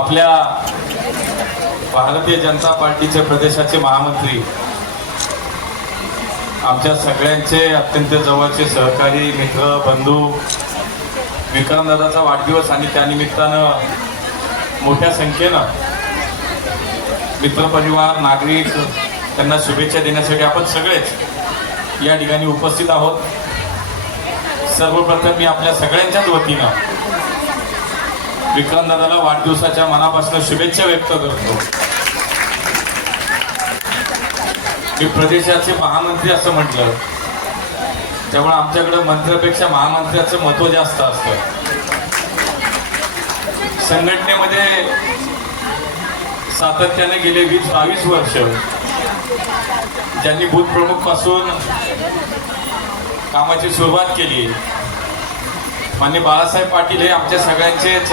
आपल्या भारतीय जनता पार्टीचे प्रदेशाचे महामंत्री आमच्या सगळ्यांचे अत्यंत जवळचे सहकारी मित्र बंधू विक्रमदादाचा वाढदिवस आणि त्यानिमित्तानं मोठ्या संख्येनं मित्रपरिवार नागरिक त्यांना शुभेच्छा देण्यासाठी आपण सगळेच या ठिकाणी उपस्थित आहोत. सर्वप्रथम मी आपल्या सगळ्यांच्याच वतीनं विक्रमदादाला वाढदिवसाच्या मनापासून शुभेच्छा व्यक्त करतो. मी प्रदेशाचे महामंत्री असं म्हटलं. त्यामुळे आमच्याकडे मंत्र्यापेक्षा महामंत्र्याचं महत्त्व जास्त असतं. संघटनेमध्ये सातत्याने गेले वीस बावीस वर्ष. ज्यांनी बूथ प्रमुखपासून कामाची सुरुवात केली. मान्य बाळासाहेब पाटील हे आमच्या सगळ्यांचेच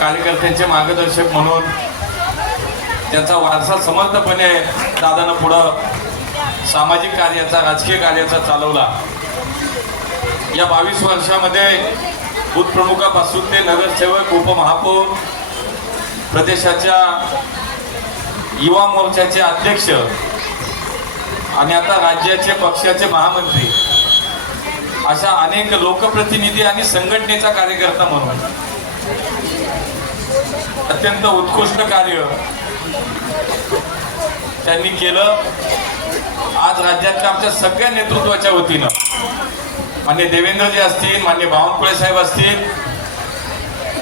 कार्यकर्त्यांचे मार्गदर्शक म्हणून त्यांचा वारसा समर्थपणे दादानं पुढं सामाजिक कार्याचा राजकीय कार्याचा चालवला. या बावीस वर्षामध्ये बूथप्रमुखापासून ते नगरसेवक उपमहापौर प्रदेशाच्या युवा मोर्चाचे अध्यक्ष आणि आता राज्याचे पक्षाचे महामंत्री अशा अनेक लोकप्रतिनिधी आणि संघटनेचा कार्यकर्ता म्हणून. अत्यंत उत्कृष्ट कार्य त्यांनी केलं. आज राज्यातल्या आमच्या सगळ्या नेतृत्वाच्या वतीनं. मान्य देवेंद्रजी असतील मान्य बावनकुळे साहेब असतील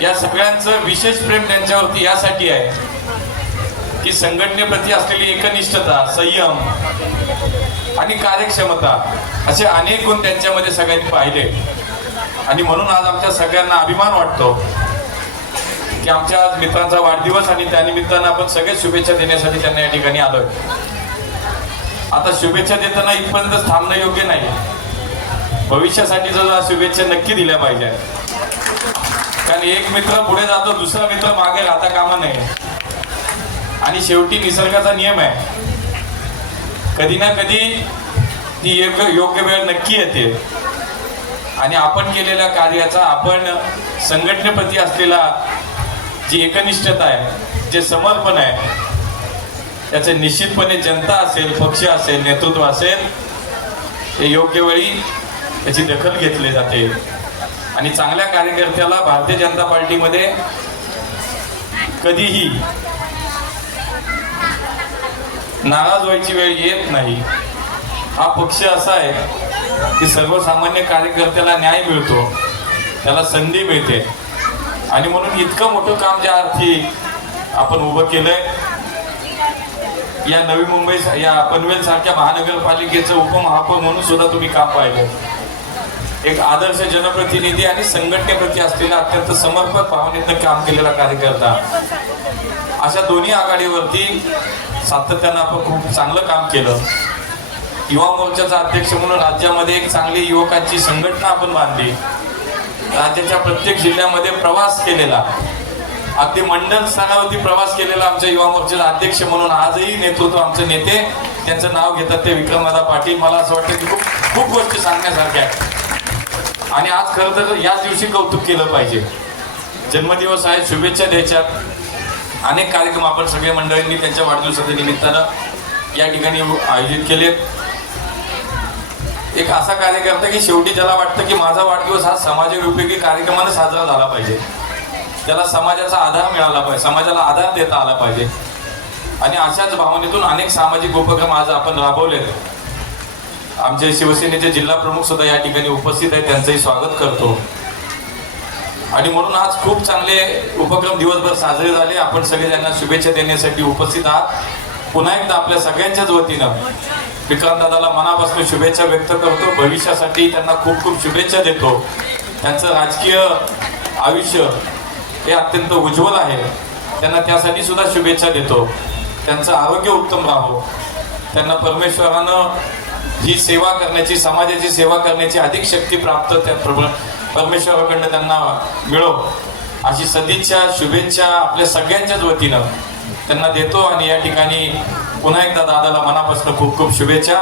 या सगळ्यांचं विशेष प्रेम त्यांच्यावरती यासाठी आहे. की संघटनेप्रती असलेली एकनिष्ठता संयम आणि कार्यक्षमता असे अनेक गुण त्यांच्यामध्ये सगळ्यांनी पाहिले. आणि म्हणून आज आमच्या सगळ्यांना अभिमान वाटतो की आमच्या आज मित्रांचा वाढदिवस आणि त्यानिमित्तानं आपण सगळे शुभेच्छा देण्यासाठी त्यांना या ठिकाणी आलोय. आता शुभेच्छा देताना इथपर्यंत थांबणं योग्य नाही. भविष्यासाठी जर शुभेच्छा नक्की दिल्या पाहिजे. कारण एक मित्र पुढे जातो दुसरा मित्र मागे राहता कामा नये. आणि शेवटी निसर्गाचा नियम आहे. कधी ना कधी ती योग्य योग्य वेळ नक्की येते. आणि आपण केलेल्या कार्याचा आपण संघटनेप्रती असलेला जी एकनिष्ठता आहे जे समर्पण आहे त्याचे निश्चितपणे जनता असेल पक्ष असेल नेतृत्व असेल ते योग्य वेळी त्याची दखल घेतली जाते. आणि चांगल्या कार्यकर्त्याला भारतीय जनता पार्टीमध्ये कधीही नाराज व्हायची वेळ येत नाही. हा पक्ष असा आहे की सर्वसामान्य कार्यकर्त्याला न्याय मिळतो त्याला संधी मिळते. आणि म्हणून इतकं मोठं काम ज्या अर्थी आपण उभं केलंय या नवी मुंबई या पनवेल सारख्या महानगरपालिकेचं उपमहापौर म्हणून सुद्धा तुम्ही काम पाहिलं एक आदर्श जनप्रतिनिधी आणि संघटनेप्रती असलेला अत्यंत समर्पक भावनेतनं काम केलेला कार्यकर्ता. अशा दोन्ही आघाडीवरती सातत्यानं आपण खूप चांगलं काम केलं. युवा मोर्चाचा अध्यक्ष म्हणून राज्यामध्ये एक चांगली युवकांची संघटना आपण बांधली. राज्याच्या प्रत्येक जिल्ह्यामध्ये प्रवास केलेला. अगदी मंडल स्तरावरती प्रवास केलेला आमच्या युवा मोर्चाचा अध्यक्ष म्हणून आजही नेतृत्व आमचे नेते त्यांचं नाव घेतात ते विक्रमदादा पाटील. मला असं वाटतं की खूप खूप गोष्टी सांगण्यासारख्या आहेत. आणि आज खरं तर याच दिवशी कौतुक केलं पाहिजे. जन्मदिवस आहे शुभेच्छा द्यायच्यात. अनेक कार्यक्रम आपण सगळ्या मंडळींनी त्यांच्या वाढदिवसाच्या निमित्तानं या ठिकाणी आयोजित केलेत एक असा कार्यकर्ता की शेवटी ज्याला वाटतं की माझा वाढदिवस हा समाजोपयोगी कार्यक्रमाने साजरा झाला पाहिजे. त्याला समाजाचा आधार मिळाला पाहिजे समाजाला आधार देता आला पाहिजे. आणि अशाच भावनेतून अनेक सामाजिक उपक्रम आज आपण राबवलेत. आमचे शिवसेनेचे जिल्हा प्रमुख सुद्धा या ठिकाणी उपस्थित आहेत त्यांचंही स्वागत करतो. आणि म्हणून आज खूप चांगले उपक्रम दिवसभर साजरे झाले. आपण सगळे ज्यांना शुभेच्छा देण्यासाठी उपस्थित आहात. पुन्हा एकदा आपल्या सगळ्यांच्याच वतीनं विक्रांत दादाला मनापासून शुभेच्छा व्यक्त करतो. भविष्यासाठी त्यांना खूप खूप शुभेच्छा देतो. त्यांचं राजकीय आयुष्य हे अत्यंत उज्ज्वल आहे. त्यांना त्यासाठी सुद्धा शुभेच्छा देतो. त्यांचं आरोग्य उत्तम राहो. त्यांना परमेश्वरानं ही सेवा करण्याची समाजाची सेवा करण्याची अधिक शक्ती प्राप्त त्या परमेश्वराकडनं त्यांना मिळो अशी सदिच्छा शुभेच्छा आपल्या सगळ्यांच्याच वतीनं त्यांना देतो. आणि या ठिकाणी पुन्हा एकदा दादाला मनापासून खूप खूप शुभेच्छा.